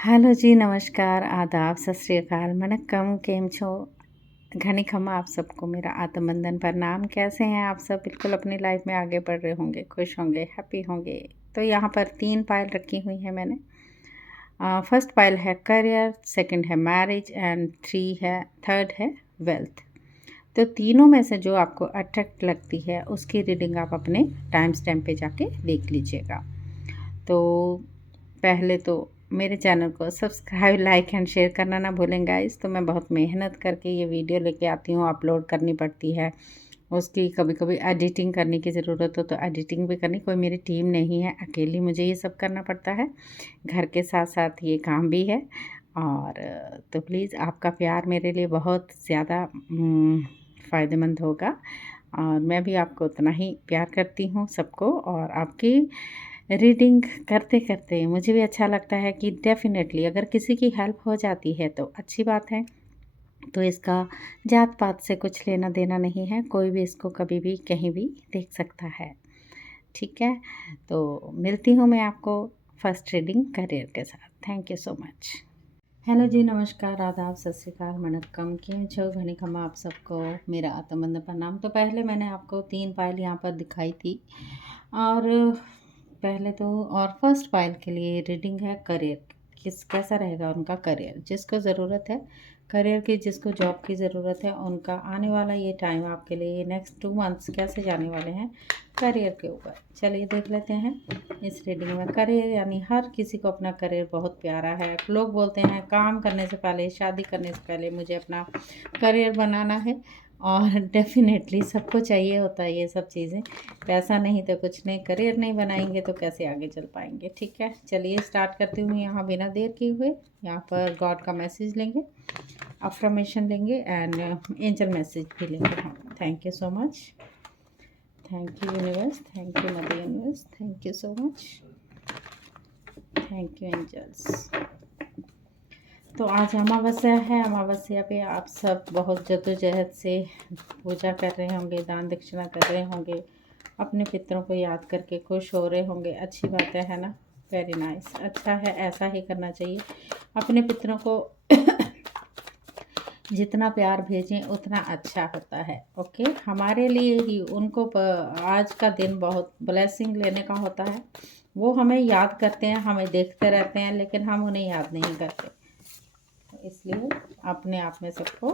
Hello ji, नमस्कार, आदाब, सत श्री अकाल, वणक्कम, केम छो? घनी खमा आप सबको मेरा आत्मवंदन प्रणाम। कैसे हैं आप सब? बिल्कुल अपनी लाइफ में आगे बढ़ रहे होंगे, खुश होंगे, हैप्पी होंगे। तो यहाँ पर 3 पायल रखी हुई हैं मैंने। फर्स्ट पायल है करियर, सेकंड है मैरिज एंड थर्ड है वेल्थ। तो तीनों में से जो आपको अट्रैक्ट लगती है उसकी रीडिंग आप अपने टाइम स्टैम्प पे जाके देख लीजिएगा। तो पहले तो मेरे चैनल को सब्सक्राइब, लाइक एंड शेयर करना ना भूलें गाइस। तो मैं बहुत मेहनत करके ये वीडियो लेके आती हूँ, अपलोड करनी पड़ती है। उसकी कभी कभी एडिटिंग करने की ज़रूरत हो तो एडिटिंग भी करनी, कोई मेरी टीम नहीं है, अकेली मुझे ये सब करना पड़ता है। घर के साथ साथ ये काम भी है। और तो प्लीज़ आपका प्यार मेरे लिए बहुत ज़्यादा फ़ायदेमंद होगा। और मैं भी आपको उतना ही प्यार करती हूँ सबको। और आपकी रीडिंग करते करते मुझे भी अच्छा लगता है कि डेफ़िनेटली अगर किसी की हेल्प हो जाती है तो अच्छी बात है। तो इसका जात पात से कुछ लेना देना नहीं है, कोई भी इसको कभी भी कहीं भी देख सकता है। ठीक है, तो मिलती हूँ मैं आपको फर्स्ट रीडिंग करियर के साथ। Thank you so much. Hello ji, नमस्कार, आदाब, सत श्री अकाल, वणक्कम, केम छो? घनी खमा आप सबको मेरा आत्मवंदन प्रणाम। तो पहले मैंने आपको 3 पायल यहाँ पर दिखाई थी। और पहले तो और फर्स्ट पायल के लिए रीडिंग है करियर। कैसा रहेगा उनका करियर, जिसको ज़रूरत है करियर की, जिसको जॉब की ज़रूरत है, उनका आने वाला ये टाइम आपके लिए नेक्स्ट 2 मंथ्स कैसे जाने वाले हैं करियर के ऊपर। चलिए देख लेते हैं इस रीडिंग में। करियर यानी हर किसी को अपना करियर बहुत प्यारा है। लोग बोलते हैं काम करने से पहले, शादी करने से पहले मुझे अपना करियर बनाना है। और डेफिनेटली सबको चाहिए होता है ये सब चीज़ें। पैसा नहीं तो कुछ नहीं, करियर नहीं बनाएंगे तो कैसे आगे चल पाएंगे। ठीक है, चलिए स्टार्ट करती हूँ। यहाँ बिना देर किए हुए यहाँ पर गॉड का मैसेज लेंगे, अफ्रमेशन लेंगे एंड एंजल मैसेज भी लेंगे हम। Thank you so much, thank you universe, thank you mother universe, thank you so much, thank you angels. तो आज अमावस्या है, अमावस्या पे आप सब बहुत जद्दोजहद से पूजा कर रहे होंगे, दान दक्षिणा कर रहे होंगे, अपने पितरों को याद करके खुश हो रहे होंगे। अच्छी बात है ना? वेरी नाइस, अच्छा है, ऐसा ही करना चाहिए। अपने पितरों को जितना प्यार भेजें उतना अच्छा होता है। ओके, हमारे लिए ही उनको आज का दिन बहुत ब्लेसिंग लेने का होता है। वो हमें याद करते हैं, हमें देखते रहते हैं, लेकिन हम उन्हें याद नहीं करते। तो इसलिए अपने आप में सबको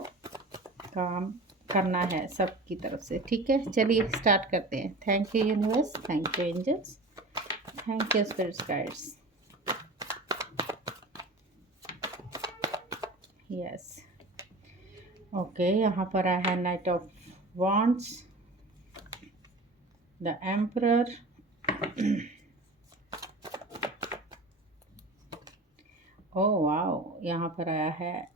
काम करना है सबकी तरफ से। ठीक है, चलिए स्टार्ट करते हैं। Thank you universe, thank you angels, thank you spirits guides. Yes, okay, यहाँ पर आया है knight of wands, the emperor, oh wow, यहाँ पर आया है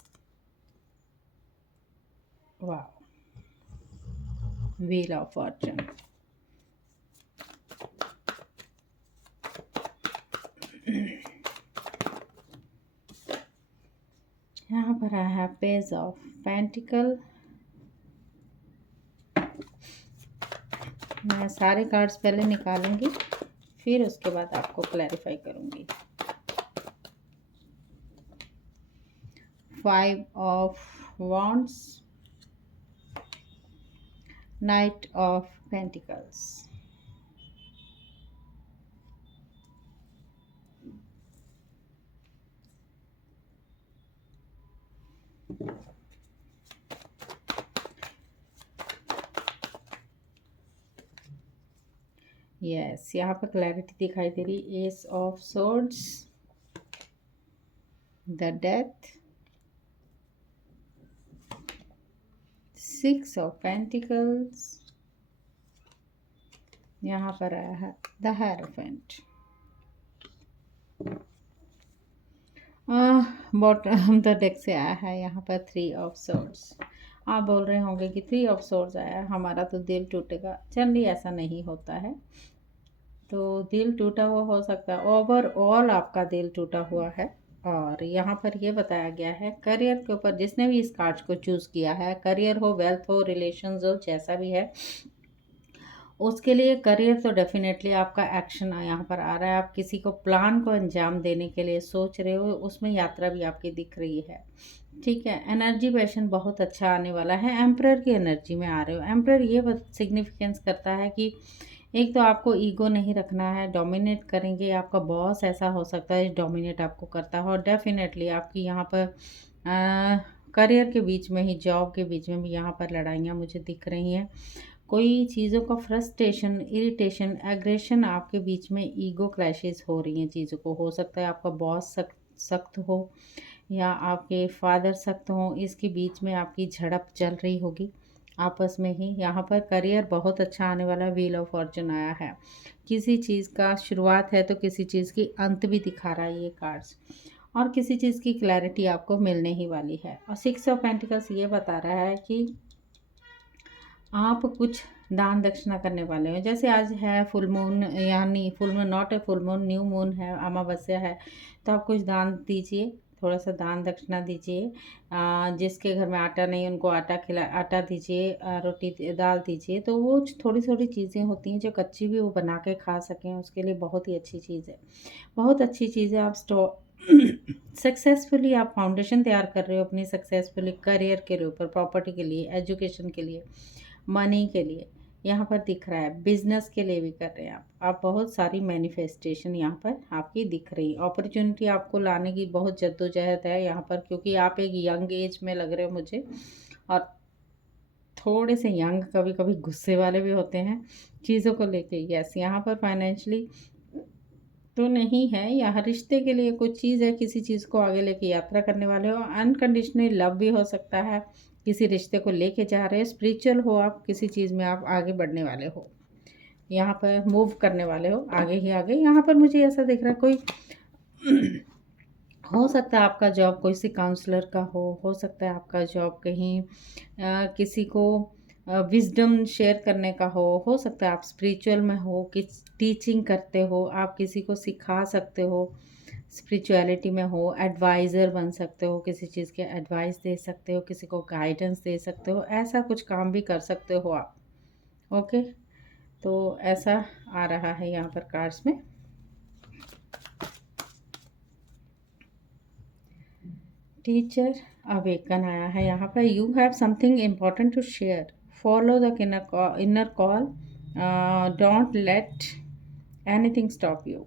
वाओ, व्हील ऑफ फॉर्चून। यहाँ पर आया है पेज ऑफ पेंटिकल। मैं सारे कार्ड्स पहले निकालूंगी, फिर उसके बाद आपको क्लैरिफाई करूंगी। 5 of wands, night of pentacles. Yes, यहाँ पर क्लैरिटी दिखाई दे रही। S of swords, the death, 6 of pentacles, यहाँ पर आया है the hierophant. Bottom the deck से आया है यहाँ पर 3 ऑफ सोर्ड्स। आप बोल रहे होंगे कि 3 ऑफ सोर्ड्स आया है, हमारा तो दिल टूटेगा। जनरली ऐसा नहीं होता है। तो दिल टूटा हुआ हो सकता है, ओवरऑल आपका दिल टूटा हुआ है। और यहाँ पर ये बताया गया है करियर के ऊपर, जिसने भी इस कार्ड को चूज़ किया है, करियर हो, वेल्थ हो, रिलेशंस हो, जैसा भी है, उसके लिए करियर तो डेफिनेटली आपका एक्शन यहाँ पर आ रहा है। आप किसी को प्लान को अंजाम देने के लिए सोच रहे हो, उसमें यात्रा भी आपकी दिख रही है। ठीक है, एनर्जी पैशन बहुत अच्छा आने वाला है। एम्परर की एनर्जी में आ रहे हो। एम्परर ये सिग्निफिकेंस करता है कि एक तो आपको ईगो नहीं रखना है, डोमिनेट करेंगे। आपका बॉस ऐसा हो सकता है डोमिनेट आपको करता है, और डेफिनेटली आपकी यहाँ पर करियर के बीच में ही, जॉब के बीच में भी यहाँ पर लड़ाइयाँ मुझे दिख रही हैं। कोई चीज़ों का फ्रस्ट्रेशन, इरिटेशन, एग्रेशन आपके बीच में, ईगो क्लैशेस हो रही हैं चीज़ों को। हो सकता है आपका बॉस सख्त हो या आपके फादर सख्त हों, इसके बीच में आपकी झड़प चल रही होगी आपस में ही। यहाँ पर करियर बहुत अच्छा आने वाला, व्हील ऑफ फॉर्चून आया है। किसी चीज़ का शुरुआत है तो किसी चीज़ की अंत भी दिखा रहा है ये कार्ड्स, और किसी चीज़ की क्लैरिटी आपको मिलने ही वाली है। और 6 ऑफ पेंटिकल्स ये बता रहा है कि आप कुछ दान दक्षिणा करने वाले हो। जैसे आज है फुल मून, यानी full moon not a full moon, new moon है, अमावस्या है, तो आप कुछ दान दीजिए, थोड़ा सा दान दक्षिणा दीजिए। जिसके घर में आटा नहीं उनको आटा दीजिए, रोटी दाल दीजिए। तो वो थोड़ी थोड़ी चीज़ें होती हैं जो कच्ची भी वो बना के खा सकें, उसके लिए बहुत ही अच्छी चीज़ है, बहुत अच्छी चीज़ है। आप सक्सेसफुली आप फाउंडेशन तैयार कर रहे हो अपनी सक्सेसफुली करियर के ऊपर, प्रॉपर्टी के लिए, एजुकेशन के लिए, मनी के लिए यहाँ पर दिख रहा है। बिजनेस के लिए भी कर रहे हैं आप बहुत सारी मैनिफेस्टेशन यहाँ पर आपकी दिख रही है। अपॉर्चुनिटी आपको लाने की बहुत जद्दोजहद है यहाँ पर, क्योंकि आप एक यंग एज में लग रहे हो मुझे, और थोड़े से यंग, कभी कभी गुस्से वाले भी होते हैं चीज़ों को लेके। यस, यहाँ पर फाइनेंशियली तो नहीं है, यहाँ रिश्ते के लिए कुछ चीज़ है, किसी चीज़ को आगे लेके यात्रा करने वाले हो। अनकंडीशनल लव भी हो सकता है, किसी रिश्ते को लेके जा रहे हैं। स्पिरिचुअल हो आप, किसी चीज़ में आप आगे बढ़ने वाले हो, यहाँ पर मूव करने वाले हो आगे ही आगे। यहाँ पर मुझे ऐसा दिख रहा है कोई हो सकता है आपका जॉब कोई सी काउंसलर का हो सकता है आपका जॉब कहीं किसी को विजडम शेयर करने का हो सकता है आप स्पिरिचुअल में हो, किस टीचिंग करते हो, आप किसी को सिखा सकते हो, स्पिरिचुअलिटी में हो, एडवाइज़र बन सकते हो, किसी चीज़ के एडवाइस दे सकते हो, किसी को गाइडेंस दे सकते हो, ऐसा कुछ काम भी कर सकते हो आप। ओके, तो ऐसा आ रहा है यहाँ पर कार्ड्स में। टीचर अवेकन आया है यहाँ पर। You have something important to share, follow the inner call, don't let anything stop you.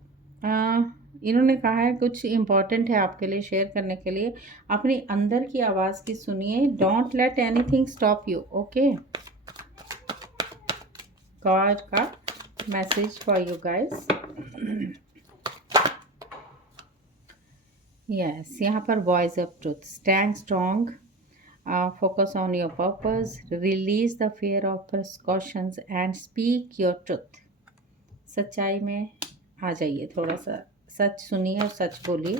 इन्होंने कहा है कुछ इम्पॉर्टेंट है आपके लिए शेयर करने के लिए, अपनी अंदर की आवाज़ की सुनिए। Don't let anything stop you. Okay, God का message for you guys. Yes, यहाँ पर voice of truth, stand strong, focus on your purpose, release the fear of precautions and speak your truth. सच्चाई में आ जाइए, थोड़ा सा सच सुनिए और सच बोलिए,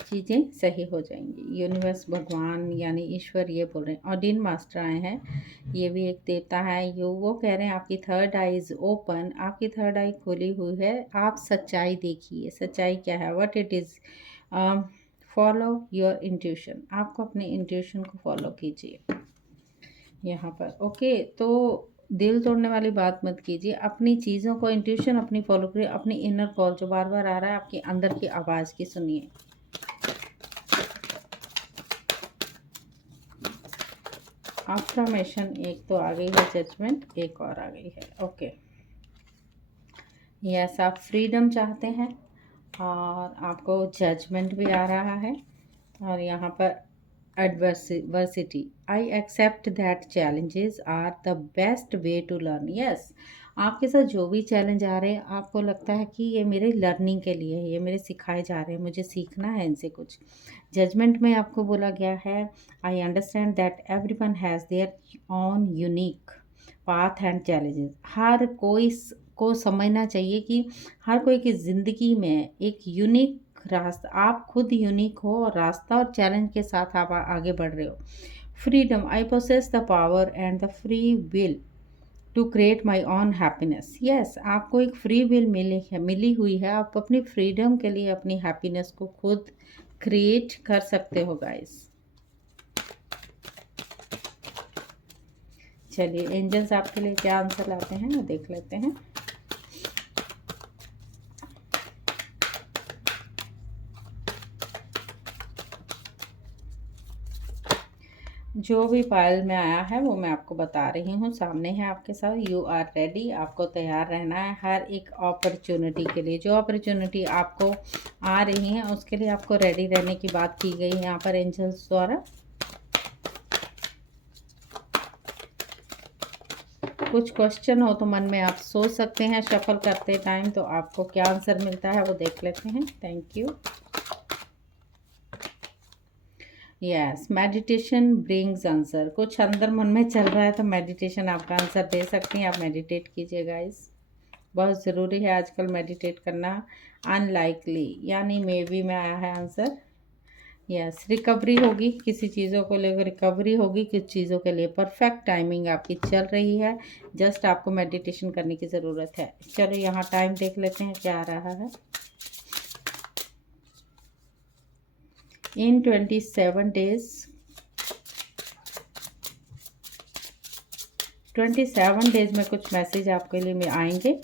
चीज़ें सही हो जाएंगी। यूनिवर्स, भगवान यानी ईश्वर ये बोल रहे हैं। ऑडिन मास्टर आए हैं, ये भी एक देवता है। वो कह रहे हैं आपकी थर्ड आई इज़ ओपन, आपकी थर्ड आई खुली हुई है। आप सच्चाई देखिए, सच्चाई क्या है, what it is. Follow your intuition, आपको अपने इंट्यूशन को फॉलो कीजिए यहाँ पर। ओके, तो दिल तोड़ने वाली बात मत कीजिए, अपनी चीज़ों को, इंट्यूशन अपनी फॉलो करिए, अपनी इनर कॉल जो बार बार आ रहा है आपके अंदर की आवाज़ की सुनिए। अफर्मेशन एक तो आ गई है, जजमेंट एक और आ गई है। ओके, यस, आप फ्रीडम चाहते हैं और आपको जजमेंट भी आ रहा है। और यहाँ पर adversity, I accept that challenges are the best way to learn। yes, आपके साथ जो भी चैलेंज आ रहे हैं, आपको लगता है कि ये मेरे लर्निंग के लिए है, ये मेरे सिखाए जा रहे हैं, मुझे सीखना है इनसे कुछ। जजमेंट में आपको बोला गया है, I understand that everyone has their own unique path and challenges. हर कोई को समझना चाहिए कि हर कोई की ज़िंदगी में एक यूनिक रास्ता, आप खुद यूनिक हो और रास्ता और चैलेंज के साथ आप आगे बढ़ रहे हो। Freedom, I possess the power and the free will to create my own happiness. Yes, आपको एक फ्री विल मिली हुई है, आप अपनी फ्रीडम के लिए अपनी हैप्पीनेस को खुद क्रिएट कर सकते हो गाइस। चलिए एंजल्स आपके लिए क्या आंसर लाते हैं वो देख लेते हैं। जो भी फाइल में आया है वो मैं आपको बता रही हूँ, सामने है आपके साथ। यू आर रेडी, आपको तैयार रहना है हर एक अपॉर्चुनिटी के लिए। जो अपॉर्चुनिटी आपको आ रही है उसके लिए आपको रेडी रहने की बात की गई है यहाँ पर एंजल्स द्वारा। कुछ क्वेश्चन हो तो मन में आप सोच सकते हैं शफल करते टाइम, तो आपको क्या आंसर मिलता है वो देख लेते हैं। Thank you. Yes, meditation brings answer. कुछ अंदर मन में चल रहा है तो मेडिटेशन आपका आंसर दे सकती हैं। आप मेडिटेट कीजिए गाइस, बहुत ज़रूरी है आजकल मेडिटेट करना। अनलाइकली यानी मे बी में आया है आंसर। यस, रिकवरी होगी, किसी चीज़ों को लेकर रिकवरी होगी, कुछ चीज़ों के लिए परफेक्ट टाइमिंग आपकी चल रही है। जस्ट आपको मेडिटेशन करने की ज़रूरत है। चलो यहाँ टाइम देख लेते हैं क्या आ रहा है। इन 27 डेज 27 डेज में कुछ मैसेज आपके लिए में आएंगे।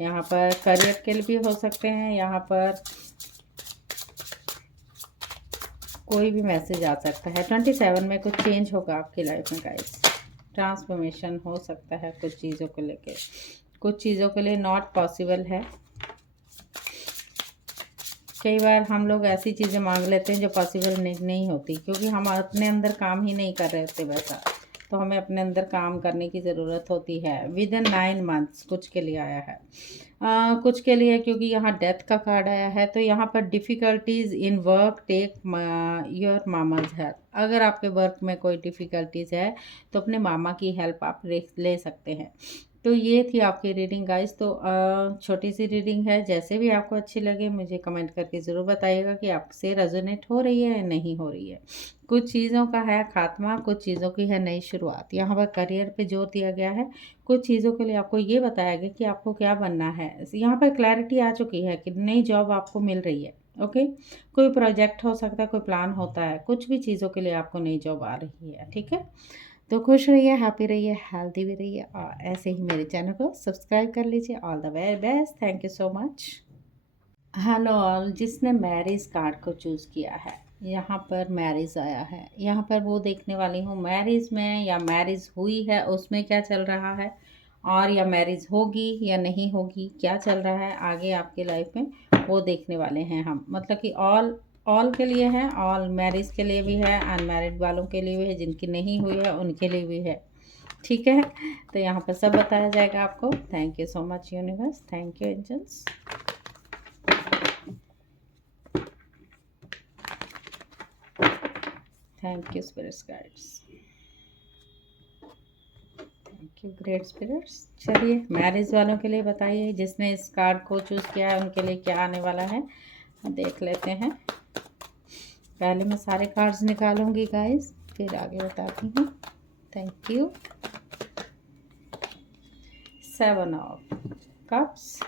यहाँ पर करियर के लिए भी हो सकते हैं, यहाँ पर कोई भी मैसेज आ सकता है। 27 में कुछ चेंज होगा आपकी लाइफ में गाइस, ट्रांसफॉर्मेशन हो सकता है कुछ चीज़ों को लेके। कुछ चीज़ों के लिए नॉट पॉसिबल है। कई बार हम लोग ऐसी चीज़ें मांग लेते हैं जो पॉसिबल नहीं होती, क्योंकि हम अपने अंदर काम ही नहीं कर रहे होते वैसा। तो हमें अपने अंदर काम करने की ज़रूरत होती है। विद इन 9 मंथ्स कुछ के लिए आया है, कुछ के लिए, क्योंकि यहाँ डेथ का कार्ड आया है। तो यहाँ पर difficulties in work take your mama's help. अगर आपके वर्क में कोई डिफ़िकल्टीज़ है तो अपने मामा की हेल्प आप ले सकते हैं। तो ये थी आपकी रीडिंग गाइस। तो छोटी सी रीडिंग है, जैसे भी आपको अच्छी लगे मुझे कमेंट करके ज़रूर बताइएगा कि आपसे रेजोनेट हो रही है या नहीं हो रही है। कुछ चीज़ों का है खात्मा, कुछ चीज़ों की है नई शुरुआत। यहाँ पर करियर पे जोर दिया गया है। कुछ चीज़ों के लिए आपको ये बताया गया कि आपको क्या बनना है। यहाँ पर क्लैरिटी आ चुकी है कि नई जॉब आपको मिल रही है। ओके, कोई प्रोजेक्ट हो सकता है, कोई प्लान होता है, कुछ भी चीज़ों के लिए आपको नई जॉब आ रही है। ठीक है, तो खुश रहिए, हैप्पी रहिए, हेल्दी भी रहिए, और ऐसे ही मेरे चैनल को सब्सक्राइब कर लीजिए। All the very best, thank you so much. Hello all, जिसने मैरिज कार्ड को चूज़ किया है, यहाँ पर मैरिज आया है। यहाँ पर वो देखने वाली हूँ मैरिज में या मैरिज हुई है उसमें क्या चल रहा है, और या मैरिज होगी या नहीं होगी, क्या चल रहा है आगे आपकी लाइफ में, वो देखने वाले हैं हम। मतलब कि ऑल के लिए है, ऑल मैरिज के लिए भी है, अनमैरिड वालों के लिए भी है, जिनकी नहीं हुई है उनके लिए भी है। ठीक है, तो यहाँ पर सब बताया जाएगा आपको। Thank you so much universe, thank you angels. Thank you spirits guides, thank you great spirits. चलिए मैरिज वालों के लिए बताइए, जिसने इस कार्ड को चूज़ किया है उनके लिए क्या आने वाला है देख लेते हैं। पहले मैं सारे कार्ड्स निकालूंगी गाइस, फिर आगे बताती हूँ। Thank you. 7 of cups.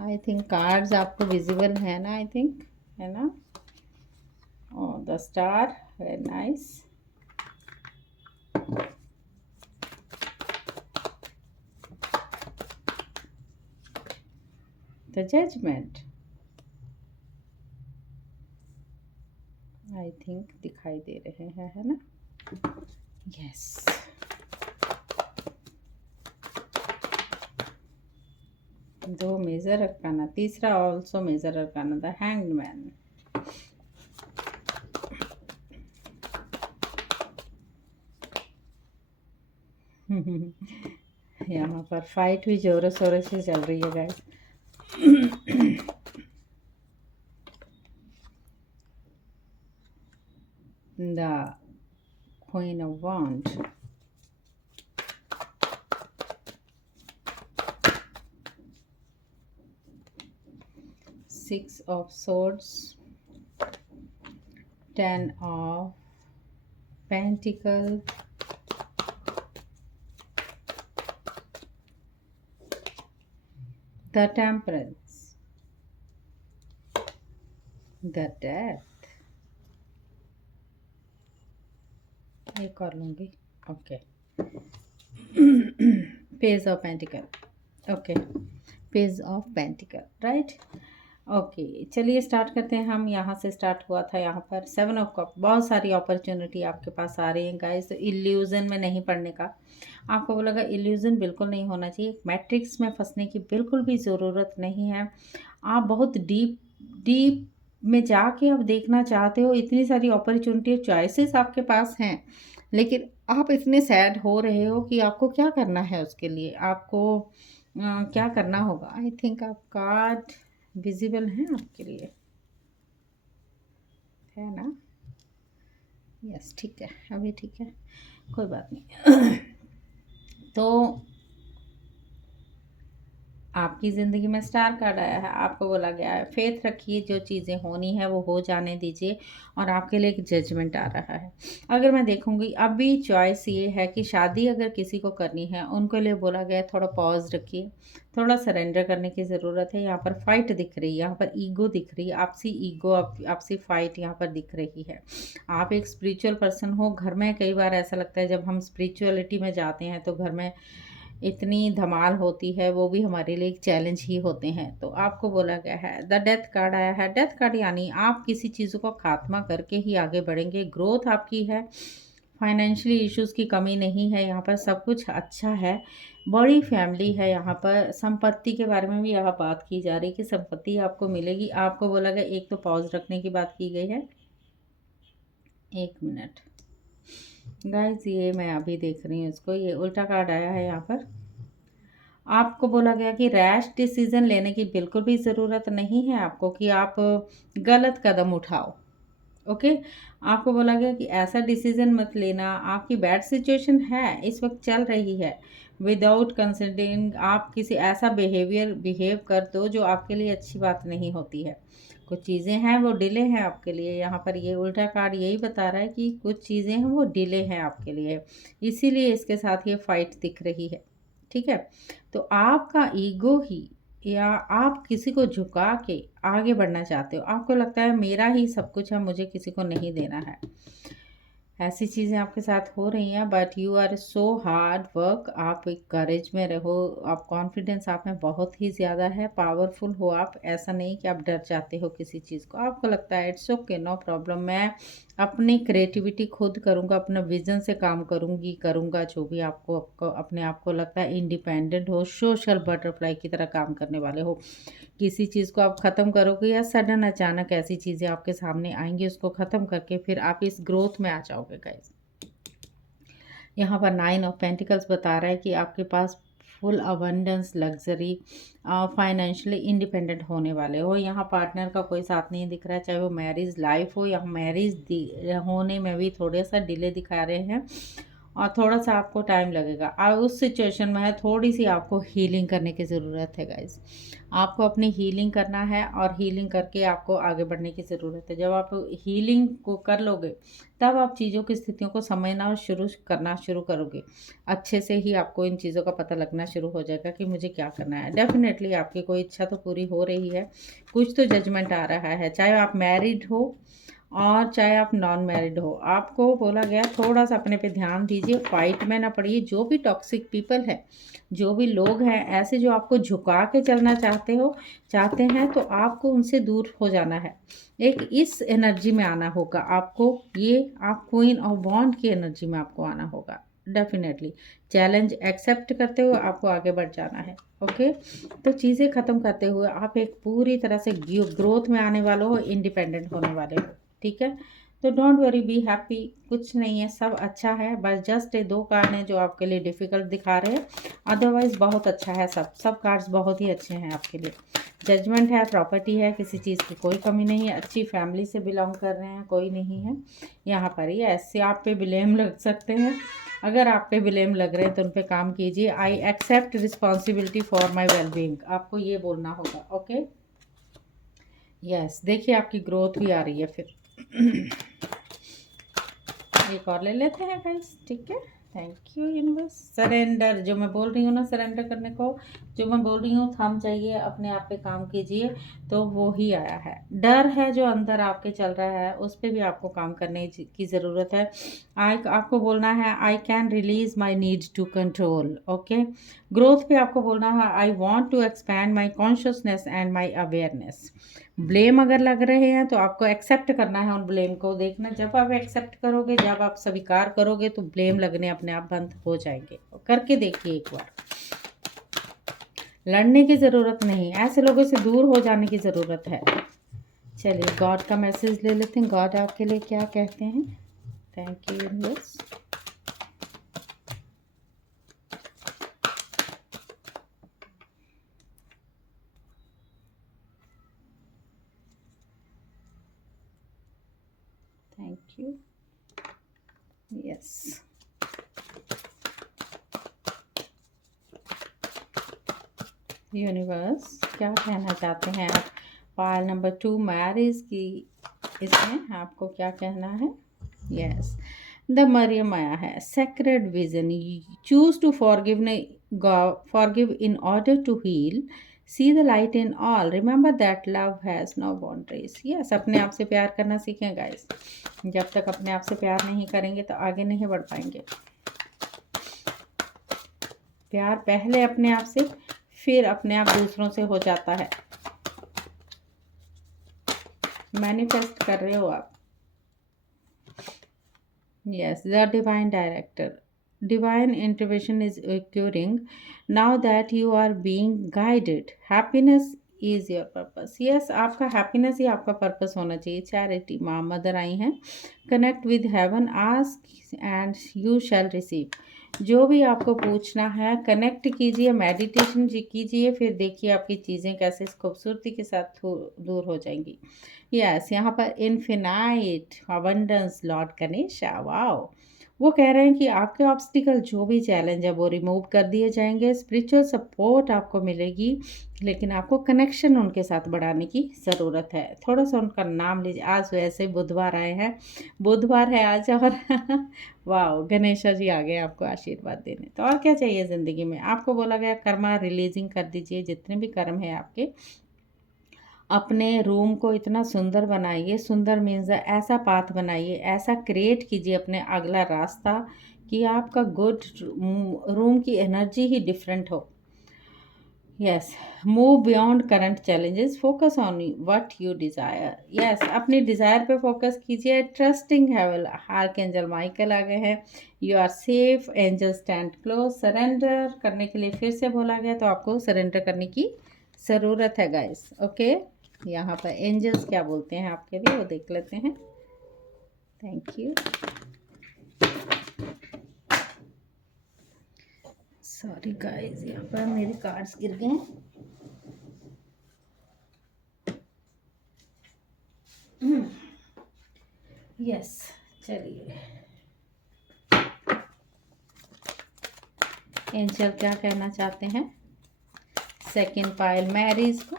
I think cards आपको विजिबल है ना, आई थिंक है ना। Oh, the star, very nice. The judgment, I think दिखाई दे रहे हैं, है ना। Yes. दो मेजर अरकाना, तीसरा also major arcana, the hanged man. यहाँ पर फाइट भी जोरों शोरों से चल रही है guys. The queen of wand, 6 of swords, 10 of pentacle, the temperance, the death, एक और लूँगी। Okay. Page of pentacle. Okay, page of pentacle, right. Okay, चलिए स्टार्ट करते हैं। हम यहाँ से स्टार्ट हुआ था, यहाँ पर 7 ऑफ कप। बहुत सारी अपॉर्चुनिटी आपके पास आ रही है गाइस। तो इल्यूज़न में नहीं पड़ने का, आपको बोला इल्यूज़न बिल्कुल नहीं होना चाहिए। मैट्रिक्स में फंसने की बिल्कुल भी ज़रूरत नहीं है। आप बहुत डीप डीप में जाके आप देखना चाहते हो, इतनी सारी अपॉर्चुनिटी चॉइसेस आपके पास हैं, लेकिन आप इतने सैड हो रहे हो कि आपको क्या करना है। उसके लिए आपको क्या करना होगा। आई थिंक आप कार्ड विजिबल हैं आपके लिए, है ना? यस, ठीक है, अभी ठीक है, कोई बात नहीं। तो आपकी ज़िंदगी में स्टार कार्ड आया है। आपको बोला गया है फेथ रखिए, जो चीज़ें होनी है वो हो जाने दीजिए, और आपके लिए एक जजमेंट आ रहा है। अगर मैं देखूंगी अभी चॉइस ये है कि शादी अगर किसी को करनी है, उनके लिए बोला गया है थोड़ा पॉज रखिए, थोड़ा सरेंडर करने की ज़रूरत है। यहाँ पर फाइट दिख रही है, यहाँ पर ईगो दिख रही है, आपसी ईगो, आपसी फाइट यहाँ पर दिख रही है। आप एक स्पिरिचुअल पर्सन हो। घर में कई बार ऐसा लगता है जब हम स्पिरिचुअलिटी में जाते हैं तो घर में इतनी धमाल होती है, वो भी हमारे लिए एक चैलेंज ही होते हैं। तो आपको बोला गया है, द डेथ कार्ड आया है। डेथ कार्ड यानी आप किसी चीज़ों को खात्मा करके ही आगे बढ़ेंगे। ग्रोथ आपकी है, फाइनेंशियली इश्यूज़ की कमी नहीं है, यहाँ पर सब कुछ अच्छा है। बड़ी फैमिली है। यहाँ पर संपत्ति के बारे में भी यहाँ बात की जा रही है कि संपत्ति आपको मिलेगी। आपको बोला गया, एक तो पॉज रखने की बात की गई है। एक मिनट गाइस, ये मैं अभी देख रही हूँ इसको, ये उल्टा कार्ड आया है। यहाँ पर आपको बोला गया कि रैश डिसीजन लेने की बिल्कुल भी ज़रूरत नहीं है आपको, कि आप गलत कदम उठाओ। ओके, आपको बोला गया कि ऐसा डिसीजन मत लेना। आपकी बैड सिचुएशन है इस वक्त चल रही है, विदाउट कंसिडरिंग आप किसी ऐसा बिहेव कर दो जो आपके लिए अच्छी बात नहीं होती है। कुछ चीज़ें हैं वो डिले हैं आपके लिए। यहाँ पर ये उल्टा कार्ड यही बता रहा है कि कुछ चीज़ें हैं वो डिले हैं आपके लिए, इसीलिए इसके साथ ये फाइट दिख रही है। ठीक है, तो आपका ईगो ही, या आप किसी को झुका के आगे बढ़ना चाहते हो। आपको लगता है मेरा ही सब कुछ है, मुझे किसी को नहीं देना है। ऐसी चीज़ें आपके साथ हो रही हैं, but you are so hard work. आप एक करेज में रहो, आप कॉन्फिडेंस आप में बहुत ही ज़्यादा है, पावरफुल हो आप। ऐसा नहीं कि आप डर जाते हो किसी चीज़ को। आपको लगता है इट्स ओके, नो प्रॉब्लम, मैं अपनी क्रिएटिविटी खुद करूँगा, अपना विजन से काम करूँगा जो भी आपको अपने आप को लगता है। इंडिपेंडेंट हो, सोशल बटरफ्लाई की तरह काम करने वाले हो। किसी चीज़ को आप ख़त्म करोगे या सडन अचानक ऐसी चीज़ें आपके सामने आएंगी, उसको ख़त्म करके फिर आप इस ग्रोथ में आ जाओगे गाइस। यहाँ पर 9 ऑफ पेंटिकल्स बता रहा है कि आपके पास full abundance, luxury, financially independent होने वाले हो। यहाँ पार्टनर का कोई साथ नहीं दिख रहा है, चाहे वो मैरिज लाइफ हो या मैरिज होने में भी थोड़ा सा डिले दिखा रहे हैं, और थोड़ा सा आपको टाइम लगेगा। और उस सिचुएशन में है थोड़ी सी आपको हीलिंग करने की ज़रूरत है गाइस। आपको अपनी हीलिंग करना है, और हीलिंग करके आपको आगे बढ़ने की ज़रूरत है। जब आप हीलिंग को कर लोगे तब आप चीज़ों की स्थितियों को समझना और करना शुरू करोगे। अच्छे से ही आपको इन चीज़ों का पता लगना शुरू हो जाएगा कि मुझे क्या करना है। डेफिनेटली आपकी कोई इच्छा तो पूरी हो रही है, कुछ तो जजमेंट आ रहा है, चाहे आप मैरिड हो और चाहे आप नॉन मैरिड हो। आपको बोला गया थोड़ा सा अपने पे ध्यान दीजिए, फाइट में ना पड़िए। जो भी टॉक्सिक पीपल है, जो भी लोग हैं ऐसे जो आपको झुका के चलना चाहते हैं, तो आपको उनसे दूर हो जाना है। एक इस एनर्जी में आना होगा आपको, ये आप क्वीन ऑफ वॉन्ड की एनर्जी में आपको आना होगा। डेफिनेटली चैलेंज एक्सेप्ट करते हुए आपको आगे बढ़ जाना है। ओके, तो चीज़ें ख़त्म करते हुए आप एक पूरी तरह से ग्रोथ में आने वाले हो, इंडिपेंडेंट होने वाले हो। ठीक है, तो डोंट वरी, बी हैप्पी। कुछ नहीं है, सब अच्छा है। बस जस्ट ये 2 कार्ड हैं जो आपके लिए डिफ़िकल्ट दिखा रहे हैं, अदरवाइज़ बहुत अच्छा है। सब कार्ड्स बहुत ही अच्छे हैं आपके लिए। जजमेंट है, प्रॉपर्टी है, किसी चीज़ की कोई कमी नहीं है, अच्छी फैमिली से बिलोंग कर रहे हैं, कोई नहीं है यहाँ पर। ये ऐसे आप पे ब्लेम लग सकते हैं, अगर आप पे ब्लेम लग रहे हैं तो उन पे काम कीजिए। I accept responsibility for my wellbeing, आपको ये बोलना होगा। ओके, यस, देखिए आपकी ग्रोथ भी आ रही है। फिर एक और ले लेते हैं गाइस, ठीक है। Thank you universe. सरेंडर, जो मैं बोल रही हूँ ना सरेंडर करने को, जो मैं बोल रही हूँ थम जाइए, अपने आप पे काम कीजिए, तो वो ही आया है। डर है जो अंदर आपके चल रहा है, उस पर भी आपको काम करने की ज़रूरत है। आपको बोलना है I can release my need to control. Okay, growth पे आपको बोलना है I want to expand my consciousness and my awareness. Blame अगर लग रहे हैं तो आपको एक्सेप्ट करना है उन ब्लेम को। देखना, जब आप एक्सेप्ट करोगे, जब आप स्वीकार करोगे, तो ब्लेम लगने अपने आप बंद हो जाएंगे। करके देखिए एक बार। लड़ने की ज़रूरत नहीं, ऐसे लोगों से दूर हो जाने की ज़रूरत है। चलिए गॉड का मैसेज ले लेते हैं। गॉड आपके लिए क्या कहते हैं? Thank you universe. Thank you. Yes, universe क्या कहना चाहते हैं आप? पायल नंबर 2 मैरिज की, इसमें आपको क्या कहना है? यस, द मरियम आया है। Sacred vision, choose to forgive in order to heal, see the light in all, remember that love has no boundaries. Yes, अपने आप से प्यार करना सीखें गाइस। जब तक अपने आप से प्यार नहीं करेंगे तो आगे नहीं बढ़ पाएंगे। प्यार पहले अपने आप से, फिर अपने आप दूसरों से हो जाता है। मैनिफेस्ट कर रहे हो आप। Yes, the divine director, divine intervention is occurring now that you are being guided. Happiness is your purpose. Yes, आपका happiness ही आपका purpose होना चाहिए। चैरिटी माँ मदर आई हैं। Connect with heaven, ask and you shall receive. जो भी आपको पूछना है कनेक्ट कीजिए, मेडिटेशन कीजिए, फिर देखिए आपकी चीज़ें कैसे खूबसूरती के साथ दूर हो जाएंगी। यस, यहाँ पर infinite abundance Lord Ganesha, wow. वो कह रहे हैं कि आपके ऑब्स्टिकल जो भी चैलेंज है वो रिमूव कर दिए जाएंगे। स्पिरिचुअल सपोर्ट आपको मिलेगी, लेकिन आपको कनेक्शन उनके साथ बढ़ाने की ज़रूरत है। थोड़ा सा उनका नाम लीजिए। आज वैसे बुधवार आए हैं, बुधवार है आज, और वाह, गणेशा जी आ गए आपको आशीर्वाद देने। तो और क्या चाहिए ज़िंदगी में? आपको बोला गया कर्मा रिलीजिंग कर दीजिए, जितने भी कर्म है आपके। अपने रूम को इतना सुंदर बनाइए, सुंदर मीन्स ऐसा पाथ बनाइए, ऐसा क्रिएट कीजिए अपने अगला रास्ता कि आपका गुड रूम की एनर्जी ही डिफरेंट हो। Yes, move beyond current challenges, focus on what you desire. Yes, अपनी डिज़ायर पे फोकस कीजिए। ट्रस्टिंग हेवन, आर्कएंजल माइकल आ गए हैं। You are safe, angel stand close. Surrender करने के लिए फिर से बोला गया, तो आपको सरेंडर करने की ज़रूरत है गाइस। ओके, यहाँ पर एंजल्स क्या बोलते हैं आपके लिए वो देख लेते हैं। Thank you. सॉरी गाइस, यहाँ पर मेरे कार्ड्स गिर गए। यस, चलिए एंजल क्या कहना चाहते हैं सेकंड पायल मैरिज को?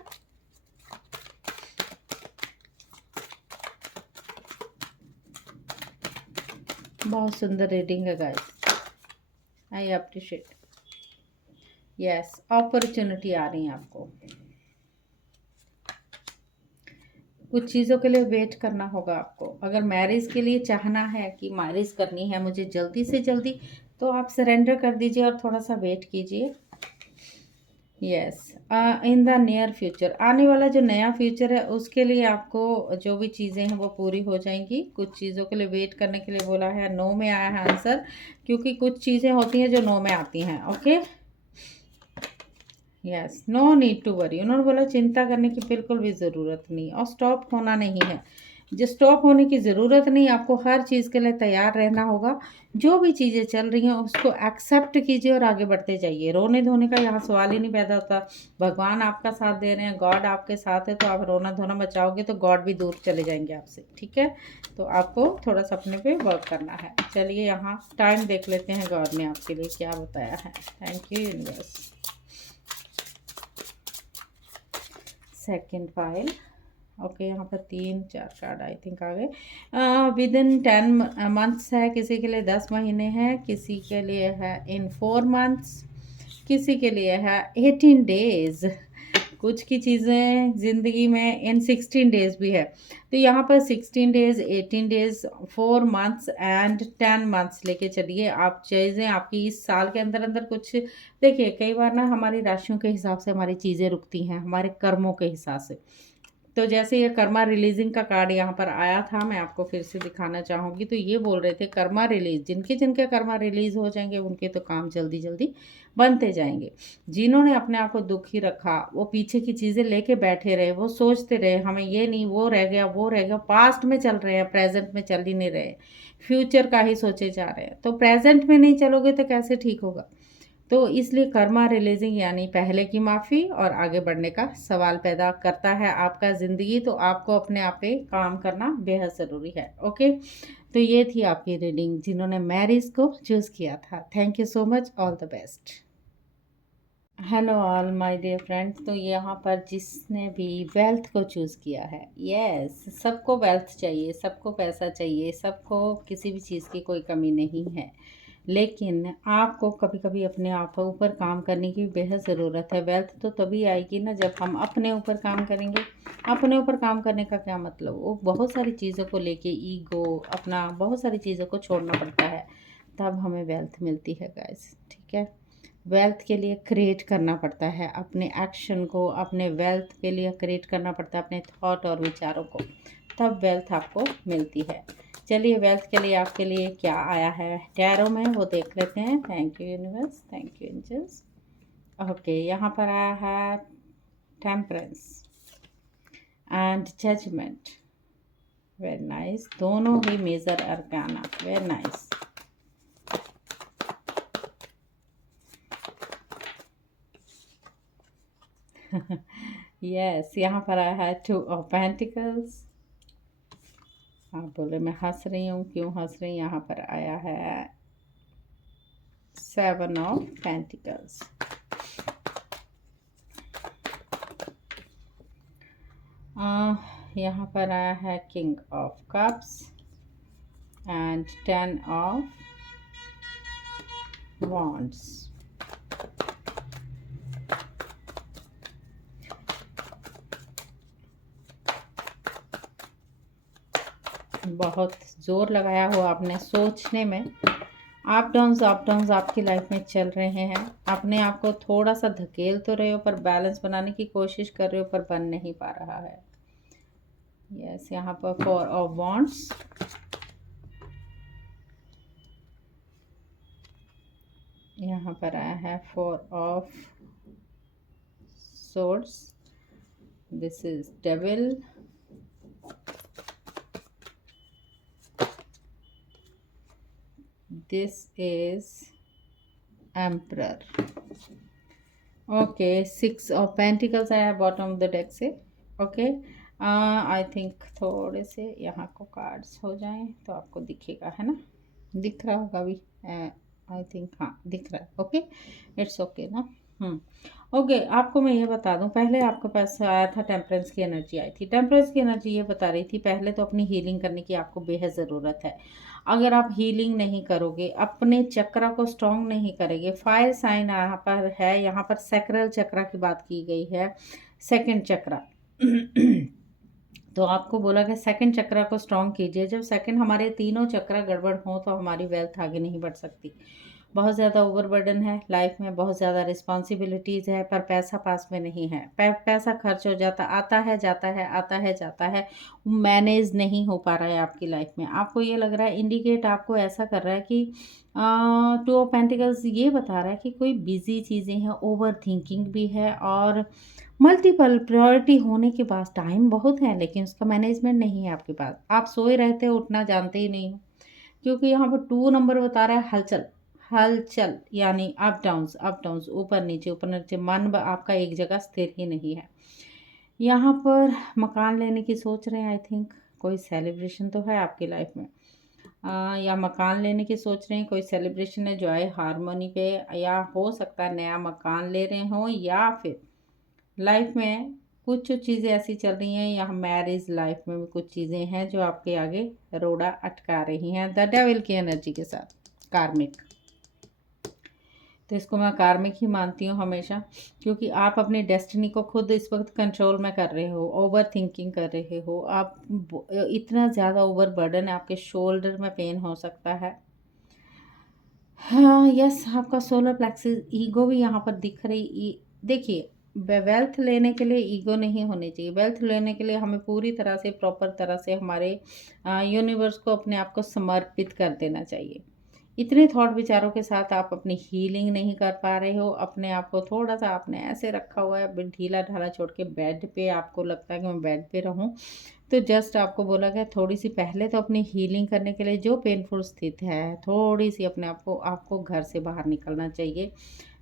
बहुत सुंदर रीडिंग है guys, I appreciate. Yes, opportunity आ रही है आपको। कुछ चीज़ों के लिए वेट करना होगा आपको। अगर मैरिज के लिए चाहना है कि मैरिज करनी है मुझे जल्दी से जल्दी, तो आप सरेंडर कर दीजिए और थोड़ा सा वेट कीजिए। Yes, in the near future, आने वाला जो नया फ्यूचर है उसके लिए आपको जो भी चीज़ें हैं वो पूरी हो जाएंगी। कुछ चीज़ों के लिए वेट करने के लिए बोला है। नो में आया है आंसर, क्योंकि कुछ चीज़ें होती हैं जो नो में आती हैं। Okay, yes, no need to worry, उन्होंने बोला चिंता करने की बिल्कुल भी ज़रूरत नहीं, और स्टॉप होना नहीं है। जो स्टॉप होने की ज़रूरत नहीं, आपको हर चीज़ के लिए तैयार रहना होगा। जो भी चीज़ें चल रही हैं उसको एक्सेप्ट कीजिए और आगे बढ़ते जाइए। रोने धोने का यहाँ सवाल ही नहीं पैदा होता। भगवान आपका साथ दे रहे हैं, गॉड आपके साथ है, तो आप रोना धोना बचाओगे तो गॉड भी दूर चले जाएंगे आपसे। ठीक है, तो आपको थोड़ा सा अपने पे वर्क करना है। चलिए यहाँ टाइम देख लेते हैं गॉड ने आपके लिए क्या बताया है। Thank you universe. Second file, okay, यहाँ पर 3-4 कार्ड आई थिंक आ गए। विद इन 10 मंथ्स है, किसी के लिए 10 महीने हैं, किसी के लिए है इन 4 मंथ्स, किसी के लिए है 18 डेज। कुछ की चीज़ें ज़िंदगी में इन 16 डेज भी है। तो यहाँ पर 16 days, 18 days, 4 months and 10 months लेके चलिए। आप चीज़ें आपकी इस साल के अंदर अंदर कुछ देखिए, कई बार ना हमारी राशियों के हिसाब से हमारी चीज़ें रुकती हैं, हमारे कर्मों के हिसाब से। तो जैसे ये कर्मा रिलीजिंग का कार्ड यहाँ पर आया था, मैं आपको फिर से दिखाना चाहूँगी। तो ये बोल रहे थे कर्मा रिलीज, जिनके जिनके कर्मा रिलीज हो जाएंगे उनके तो काम जल्दी जल्दी बनते जाएंगे। जिन्होंने अपने आप को दुखी रखा, वो पीछे की चीज़ें लेके बैठे रहे, वो सोचते रहे हमें ये नहीं, वो रह गया, वो रह गया, पास्ट में चल रहे हैं, प्रेजेंट में चल ही नहीं रहे, फ्यूचर का ही सोचे जा रहे हैं। तो प्रेजेंट में नहीं चलोगे तो कैसे ठीक होगा। तो इसलिए कर्मा रिलीजिंग यानी पहले की माफ़ी और आगे बढ़ने का सवाल पैदा करता है आपका ज़िंदगी। तो आपको अपने आप पे काम करना बेहद ज़रूरी है। ओके, तो ये थी आपकी रीडिंग जिन्होंने मैरिज को चूज़ किया था। Thank you so much, all the best. Hello all my dear friends. तो यहाँ पर जिसने भी वेल्थ को चूज़ किया है, यस, सबको वेल्थ चाहिए, सबको पैसा चाहिए, सबको किसी भी चीज़ की कोई कमी नहीं है। लेकिन आपको कभी कभी अपने आप ऊपर काम करने की बेहद ज़रूरत है। वेल्थ तो तभी आएगी ना जब हम अपने ऊपर काम करेंगे। अपने ऊपर काम करने का क्या मतलब, वो बहुत सारी चीज़ों को लेके ईगो, अपना बहुत सारी चीज़ों को छोड़ना पड़ता है, तब हमें वेल्थ मिलती है गाइस। ठीक है, वेल्थ के लिए क्रिएट करना पड़ता है अपने एक्शन को, अपने वेल्थ के लिए क्रिएट करना पड़ता है अपने थॉट और विचारों को, तब वेल्थ आपको मिलती है। चलिए, वेल्थ के लिए आपके लिए क्या आया है टैरो में वो देख लेते हैं। Thank you universe, thank you angels. Okay, यहाँ पर आया है temperance and judgement. Very nice, दोनों ही major arcana, very nice. Yes, यहाँ पर आया है 2 ऑफ पेंटिकल्स। आप बोले मैं हंस रही हूँ, क्यों हंस रही, यहाँ पर आया है 7 ऑफ पेंटिकल्स। यहाँ पर आया है king of cups and 10 of wands. बहुत जोर लगाया हुआ आपने सोचने में। अप डाउन्स आपकी लाइफ में चल रहे हैं। अपने आप को थोड़ा सा धकेल तो रहे हो, पर बैलेंस बनाने की कोशिश कर रहे हो, पर बन नहीं पा रहा है। यस, यहाँ पर 4 ऑफ वॉन्ड्स, यहाँ पर आया है 4 of swords. This is devil. This is emperor. Okay, 6 of pentacles आया बॉटम ऑफ द डेक से। ओके, आई थिंक थोड़े से यहाँ को कार्ड्स हो जाएं तो आपको दिखेगा, है ना, दिख रहा होगा अभी, आई थिंक, हाँ दिख रहा है। ओके, इट्स ओके ना। ओके, आपको मैं ये बता दूं, पहले आपके पास आया था टेम्परेंस की एनर्जी आई थी। टेम्परेंस की एनर्जी ये बता रही थी पहले तो अपनी हीलिंग करने की आपको बेहद ज़रूरत है। अगर आप हीलिंग नहीं करोगे, अपने चक्रा को स्ट्रॉन्ग नहीं करेंगे, फायर साइन यहाँ पर है, यहाँ पर सैक्रल चक्रा की बात की गई है, सेकंड चक्रा। तो आपको बोला कि सेकंड चक्रा को स्ट्रॉन्ग कीजिए। जब सेकंड हमारे तीनों चक्रा गड़बड़ हो तो हमारी वेल्थ आगे नहीं बढ़ सकती। बहुत ज़्यादा ओवरबर्डन है लाइफ में, बहुत ज़्यादा रिस्पॉन्सिबिलिटीज़ है, पर पैसा पास में नहीं है। पैसा खर्च हो जाता, आता है जाता है, आता है जाता है, मैनेज नहीं हो पा रहा है आपकी लाइफ में। आपको ये लग रहा है, इंडिकेट आपको ऐसा कर रहा है कि 2 ऑफ पेंटिकल्स ये बता रहा है कि कोई बिजी चीज़ें हैं, ओवर थिंकिंग भी है, और मल्टीपल प्रायोरिटी होने के पास टाइम बहुत है लेकिन उसका मैनेजमेंट नहीं है आपके पास। आप सोए रहते हो, उठना जानते ही नहीं हो, क्योंकि यहाँ पर 2 नंबर बता रहा है हलचल। हलचल यानी अप डाउन्स, ऊपर नीचे, मन आपका एक जगह स्थिर ही नहीं है। यहाँ पर मकान लेने की सोच रहे हैं, आई थिंक कोई सेलिब्रेशन तो है आपकी लाइफ में, या मकान लेने की सोच रहे हैं, कोई सेलिब्रेशन है जॉय हारमोनी पे, या हो सकता है नया मकान ले रहे हो, या फिर लाइफ में कुछ चीज़ें ऐसी चल रही हैं, या मैरिज लाइफ में भी कुछ चीज़ें हैं जो आपके आगे रोड़ा अटका रही हैं द डेविल की एनर्जी के साथ, कार्मिक। तो इसको मैं कार्मिक ही मानती हूँ हमेशा, क्योंकि आप अपनी डेस्टिनी को खुद इस वक्त कंट्रोल में कर रहे हो, ओवर थिंकिंग कर रहे हो आप। इतना ज़्यादा ओवर बर्डन है, आपके शोल्डर में पेन हो सकता है। हाँ यस, आपका सोलर प्लेक्सिस, ईगो भी यहाँ पर दिख रही। देखिए, वेल्थ लेने के लिए ईगो नहीं होनी चाहिए। वेल्थ लेने के लिए हमें पूरी तरह से, प्रॉपर तरह से हमारे यूनिवर्स को, अपने आप को समर्पित कर देना चाहिए। इतने थॉट विचारों के साथ आप अपनी हीलिंग नहीं कर पा रहे हो। अपने आप को थोड़ा सा आपने ऐसे रखा हुआ है, ढीला ढाला छोड़ के बेड पे, आपको लगता है कि मैं बेड पे रहूं। तो जस्ट आपको बोला गया थोड़ी सी पहले तो अपनी हीलिंग करने के लिए, जो पेनफुल स्थिति है, थोड़ी सी अपने आप को, आपको घर से बाहर निकलना चाहिए।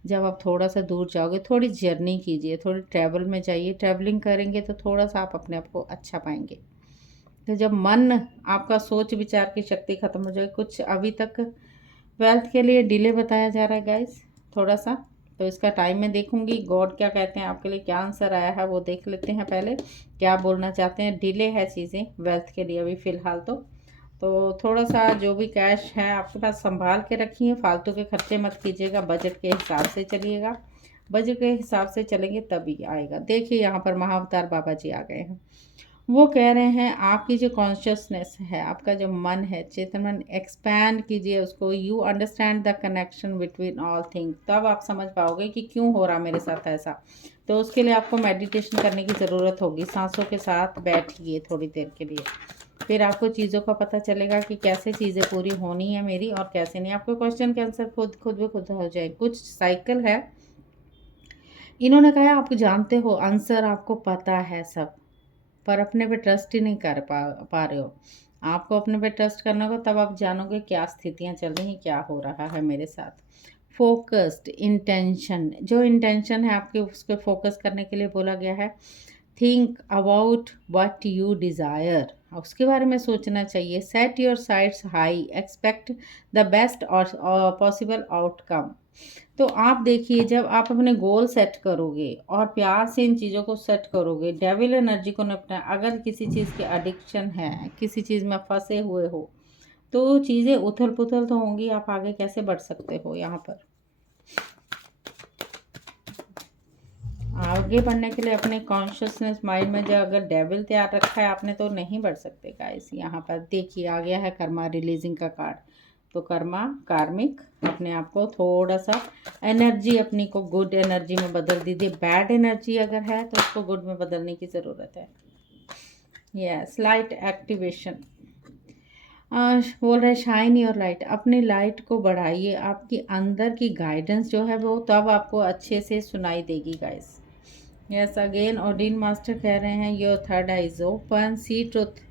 जब आप थोड़ा सा दूर जाओगे, थोड़ी जर्नी कीजिए, थोड़ी ट्रैवल में जाइए। ट्रैवलिंग करेंगे तो थोड़ा सा आप अपने आप को अच्छा पाएंगे। तो जब मन, आपका सोच विचार की शक्ति ख़त्म हो जाए, कुछ अभी तक वेल्थ के लिए डिले बताया जा रहा है गाइस, थोड़ा सा। तो इसका टाइम मैं देखूंगी, गॉड क्या कहते हैं आपके लिए, क्या आंसर आया है वो देख लेते हैं पहले, क्या बोलना चाहते हैं। डिले है चीज़ें वेल्थ के लिए अभी फ़िलहाल तो थोड़ा सा जो भी कैश है आपके पास संभाल के रखिए, फालतू के खर्चे मत कीजिएगा, बजट के हिसाब से चलिएगा। बजट के हिसाब से चलेंगे तभी आएगा। देखिए यहाँ पर महाअवतार बाबा जी आ गए हैं। वो कह रहे हैं आपकी जो कॉन्शियसनेस है, आपका जो मन है, चेतन मन, एक्सपैंड कीजिए उसको। You understand the connection between all thing, तब आप समझ पाओगे कि क्यों हो रहा मेरे साथ ऐसा। तो उसके लिए आपको मेडिटेशन करने की ज़रूरत होगी। सांसों के साथ बैठिए थोड़ी देर के लिए, फिर आपको चीज़ों का पता चलेगा कि कैसे चीज़ें पूरी होनी है मेरी और कैसे नहीं। आपको क्वेश्चन के आंसर खुद खुद ब खुद हो जाए। कुछ साइकिल है, इन्होंने कहा आप जानते हो आंसर, आपको पता है सब, पर अपने पे ट्रस्ट ही नहीं कर पा रहे हो। आपको अपने पे ट्रस्ट करना होगा, तब आप जानोगे क्या स्थितियाँ चल रही हैं, क्या हो रहा है मेरे साथ। फोकस्ड इंटेंशन, जो इंटेंशन है आपके, उस पर फोकस करने के लिए बोला गया है। Think about what you desire, उसके बारे में सोचना चाहिए। Set your sites high, expect the best और पॉसिबल आउटकम। तो आप देखिए, जब आप अपने गोल सेट करोगे और प्यार से इन चीज़ों को सेट करोगे, डेविल एनर्जी को निपटा। अगर किसी चीज़ की एडिक्शन है, किसी चीज़ में फंसे हुए हो, तो चीज़ें उथल पुथल तो होंगी, आप आगे कैसे बढ़ सकते हो। यहाँ पर आगे बढ़ने के लिए अपने कॉन्शियसनेस माइंड में जो अगर डेविल तैयार रखा है आपने, तो नहीं बढ़ सकते गाइस। यहाँ पर देखिए आ गया है कर्मा रिलीजिंग का कार्ड। तो कर्मा, कार्मिक, अपने आप को थोड़ा सा एनर्जी, अपनी को गुड एनर्जी में बदल दीजिए। बैड एनर्जी अगर है तो उसको गुड में बदलने की ज़रूरत है। यस, लाइट एक्टिवेशन बोल रहे शाइन योर लाइट, अपनी लाइट को बढ़ाइए। आपकी अंदर की गाइडेंस जो है वो तब आपको अच्छे से सुनाई देगी guys. Yes, again Odin master कह रहे हैं your third eye is open, see truth.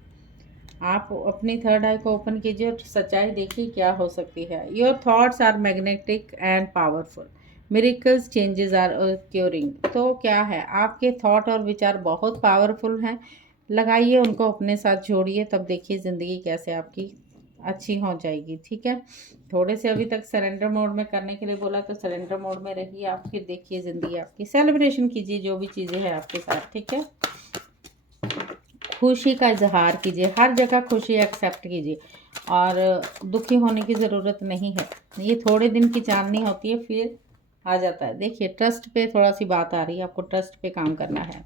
आप अपनी थर्ड आई को ओपन कीजिए और सच्चाई देखिए क्या हो सकती है। Your thoughts are magnetic and powerful, miracles changes are curing. तो क्या है, आपके थॉट और विचार बहुत पावरफुल हैं, लगाइए उनको, अपने साथ जोड़िए, तब देखिए ज़िंदगी कैसे आपकी अच्छी हो जाएगी। ठीक है, थोड़े से अभी तक सरेंडर मोड में करने के लिए बोला, तो सरेंडर मोड में रहिए आप, फिर देखिए ज़िंदगी आपकी। सेलिब्रेशन कीजिए जो भी चीज़ें हैं आपके साथ। ठीक है, खुशी का इजहार कीजिए, हर जगह खुशी एक्सेप्ट कीजिए, और दुखी होने की ज़रूरत नहीं है। ये थोड़े दिन की चांदनी होती है, फिर आ जाता है। देखिए ट्रस्ट पे थोड़ा सी बात आ रही है, आपको ट्रस्ट पे काम करना है।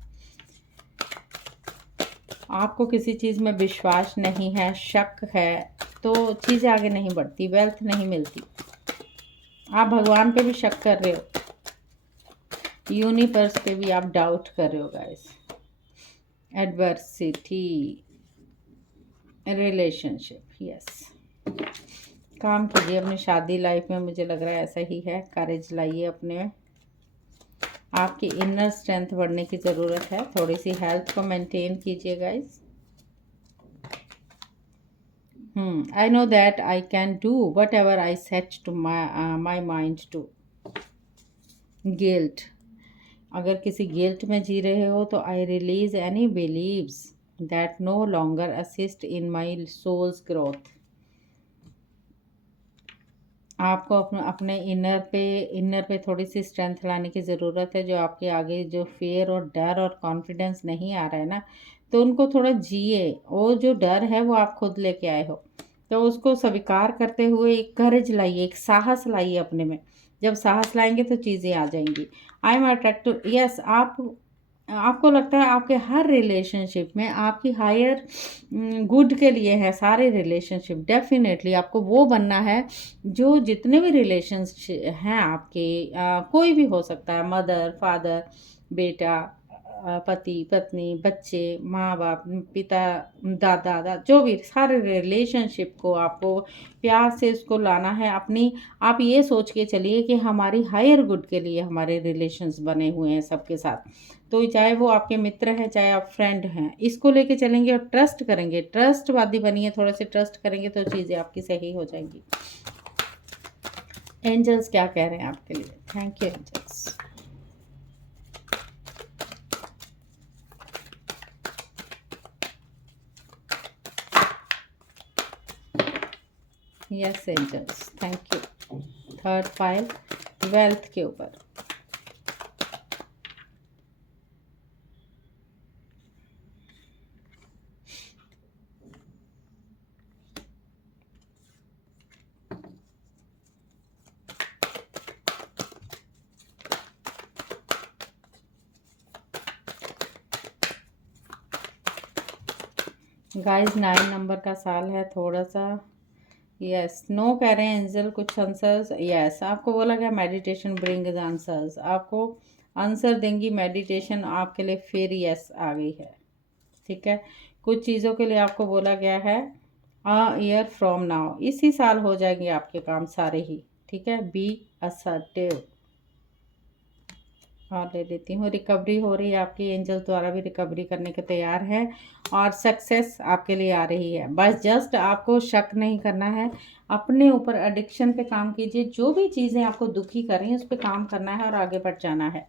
आपको किसी चीज़ में विश्वास नहीं है, शक है, तो चीज़ें आगे नहीं बढ़ती, वेल्थ नहीं मिलती। आप भगवान पे भी शक कर रहे हो, यूनिवर्स पे भी आप डाउट कर रहे हो गाइस। एडवर्सिटी, रिलेशनशिप, यस, काम कीजिए अपनी शादी लाइफ में, मुझे लग रहा है ऐसा ही है। करेज लाइए अपने में, आपकी इनर स्ट्रेंथ बढ़ने की ज़रूरत है। थोड़ी सी हेल्थ को मेंटेन कीजिए guys. I know that I can do whatever I set to my mind to. Guilt, अगर किसी गिल्ट में जी रहे हो तो I release any beliefs that no longer assist in my soul's growth. आपको अपने इनर पे थोड़ी सी स्ट्रेंथ लाने की ज़रूरत है। जो आपके आगे जो फियर और डर और कॉन्फिडेंस नहीं आ रहा है ना, तो उनको थोड़ा जिए। वो जो डर है वो आप खुद लेके आए हो, तो उसको स्वीकार करते हुए एक करेज लाइए, एक साहस लाइए अपने में जब साहस लाएंगे तो चीज़ें आ जाएंगी। I am attractive, yes. आपको लगता है आपके हर रिलेशनशिप में आपकी हायर गुड के लिए है। सारे रिलेशनशिप डेफिनेटली आपको वो बनना है जो जितने भी रिलेशनशिप हैं आपके, कोई भी हो सकता है, मदर फादर, बेटा, पति पत्नी, बच्चे, माँ बाप, पिता, दादा दादा, जो भी सारे रिलेशनशिप को आपको प्यार से उसको लाना है अपनी। आप ये सोच के चलिए कि हमारी हायर गुड के लिए हमारे रिलेशंस बने हुए हैं सबके साथ। तो चाहे वो आपके मित्र हैं, चाहे आप फ्रेंड हैं, इसको लेके चलेंगे और ट्रस्ट करेंगे, ट्रस्टवादी बनिए, थोड़े से ट्रस्ट करेंगे तो चीज़ें आपकी सही हो जाएंगी। एंजल्स क्या कह रहे हैं आपके लिए? Thank you angels. Yes angels, thank you. Third file wealth के ऊपर। गाइस 9 नंबर का साल है, थोड़ा सा यस नो कह रहे हैं एंजल, कुछ आंसर्स। यस आपको बोला गया मेडिटेशन ब्रिंग आंसर्स, आपको आंसर देंगी मेडिटेशन आपके लिए। फिर यस आ गई है, ठीक है। कुछ चीज़ों के लिए आपको बोला गया है अ ईयर फ्रॉम नाउ, इसी साल हो जाएंगे आपके काम सारे ही, ठीक है। Be assertive. और ले लेती हूँ, रिकवरी हो रही है आपकी, एंजल द्वारा भी रिकवरी करने के तैयार है और सक्सेस आपके लिए आ रही है। बस जस्ट आपको शक नहीं करना है, अपने ऊपर एडिक्शन पे काम कीजिए। जो भी चीज़ें आपको दुखी कर रही हैं उस पर काम करना है और आगे बढ़ जाना है।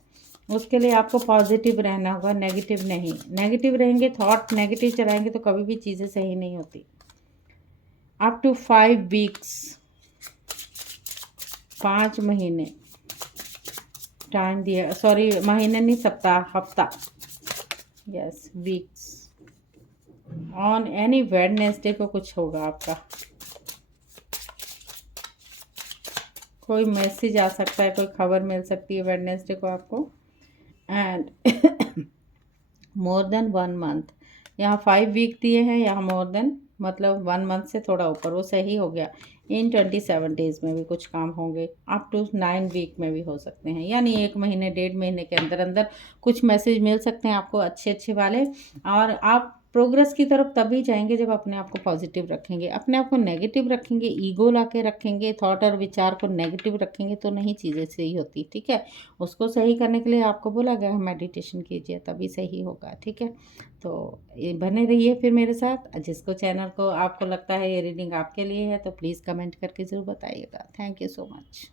उसके लिए आपको पॉजिटिव रहना होगा, नेगेटिव नहीं। नेगेटिव रहेंगे, थॉट नेगेटिव चलाएंगे तो कभी भी चीज़ें सही नहीं होती। अप टू 5 वीक्स, 5 महीने टाइम दिया, सॉरी महीने नहीं, सप्ताह, हफ्ता। Yes weeks. On any Wednesday को कुछ होगा आपका, कोई मैसेज आ सकता है, कोई खबर मिल सकती है वेडनेसडे को आपको। एंड मोर देन 1 मंथ, यहाँ 5 वीक दिए हैं, यहाँ मोर देन मतलब 1 मंथ से थोड़ा ऊपर, वो सही हो गया। इन 27 डेज में भी कुछ काम होंगे, अप टू 9 वीक में भी हो सकते हैं, यानी 1 महीने 1.5 महीने के अंदर अंदर कुछ मैसेज मिल सकते हैं आपको अच्छे अच्छे वाले। और आप प्रोग्रेस की तरफ तभी जाएंगे जब अपने आप को पॉजिटिव रखेंगे। अपने आप को नेगेटिव रखेंगे, ईगो ला के रखेंगे, थॉट और विचार को नेगेटिव रखेंगे तो नहीं चीज़ें सही होती, ठीक है। उसको सही करने के लिए आपको बोला गया है मेडिटेशन कीजिए, तभी सही होगा, ठीक है। तो ये बने रहिए फिर मेरे साथ। जिसको चैनल को आपको लगता है ये रीडिंग आपके लिए है तो प्लीज़ कमेंट करके ज़रूर बताइएगा। Thank you so much.